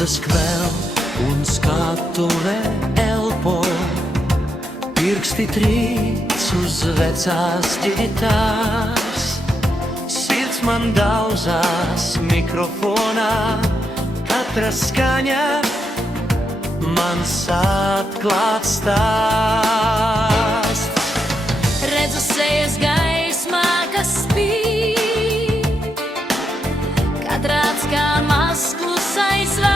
Lodzas kvēl un skature elpo, pirksti trīc uz vecās ģitārs. Sirds man daudzās mikrofonā, katra skaņa mans atklāts stāsts. Redzu sejas gaismā, kas spīd, katrāds kā mazs klusais vēls.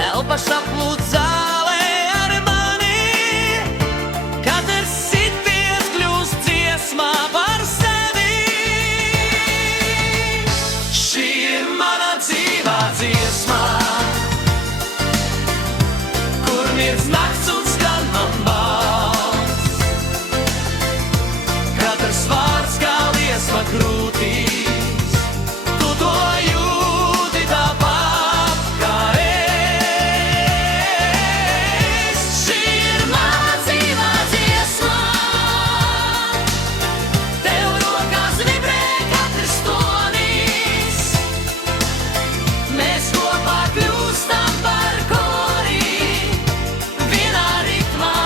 Elpa saplūd zālē ar mani, katrs sitiens kļūst dziesmā par sevi. Šī ir mana dzīvā dziesmā, kur mirdz nakts un skan man balss. Katrs vārds kā liesma krūtīs, tu to jūti tāpat kā es. Šī ir mana dzīvā dziesmā, tev rokās vibrē katrs tonis. Mēs kopā kļūstam par kori, vienā ritmā,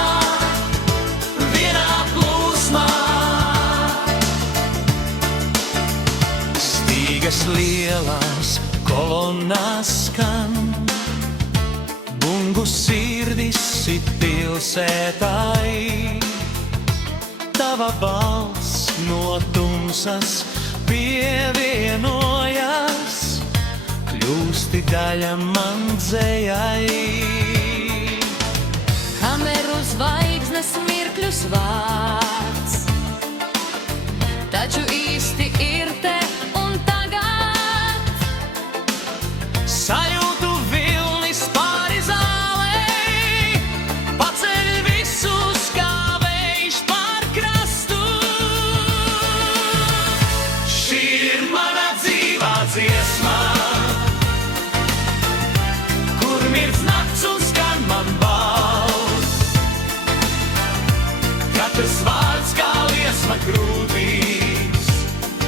vienā plūsmā. Stīgas lielās kolonnās skan, bungu sirdis sit pilsētai. Tava balss no tumsas pievienojas, kļūsti daļa man dzejai. Kameru zvaigznes mirkļus vārds, taču īsti ir te un tagad. Sajūtu vilnis pāri zālei, paceļ visus kā vējš pār krastu. Šī ir mana dzīvā dziesmā, kur mirdz nakts un skan man balss. Katrs vārds kā liesma krūtīs,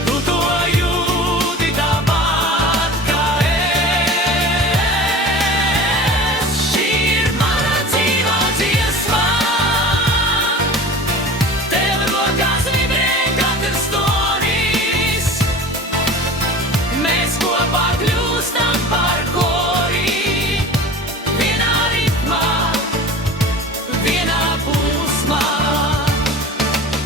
tu to jūti tāpat kā es. Šī ir mana dzīvā dziesmā, tev rokās vibrē katrs tonis. Mēs kopā kļūstam par kori, vienā ritmā, vienā plūsmā.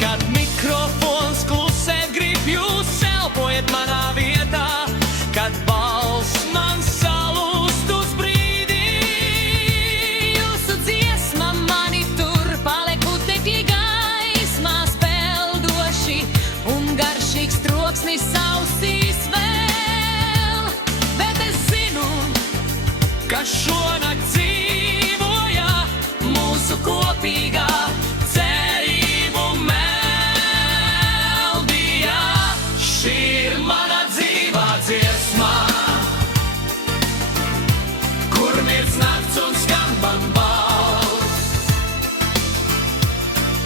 Kad mikrofons klusē, grib jūs elpojiet manā vietā. Kad balss man salūst uz brīdi, Jūsu dziesma mani tur palieku te pie gaismās peldoši, un garšīgs troksnis ausīs vēl. Bet es zinu, kas šonakt dzīvoja mūsu kopīgā cerību meldijā. Šī ir mana dzīvā dziesmā, kur mirdz nakts un skan man balss.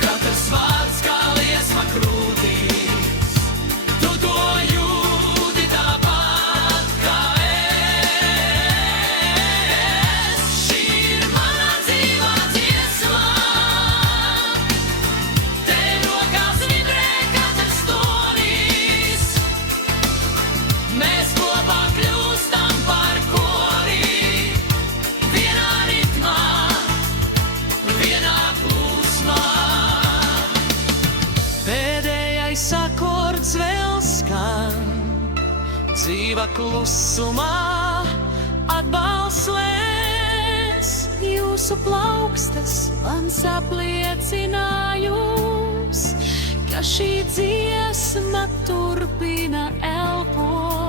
Katrs vārds kā liesma krūtīs, tu to jūti tāpat kā es. šī ir mana dzīvā dziesma, tev rokās vibrē katrs tonis. Mēs kopā kļūstam par kori, vienā ritmā, vienā plūsmā. Pēdējais akords vēl skan, dzīva klusumā atbalsts lēs. Jūsu plaukstas mans apliecinājums, ka šī dziesma turpina elpot.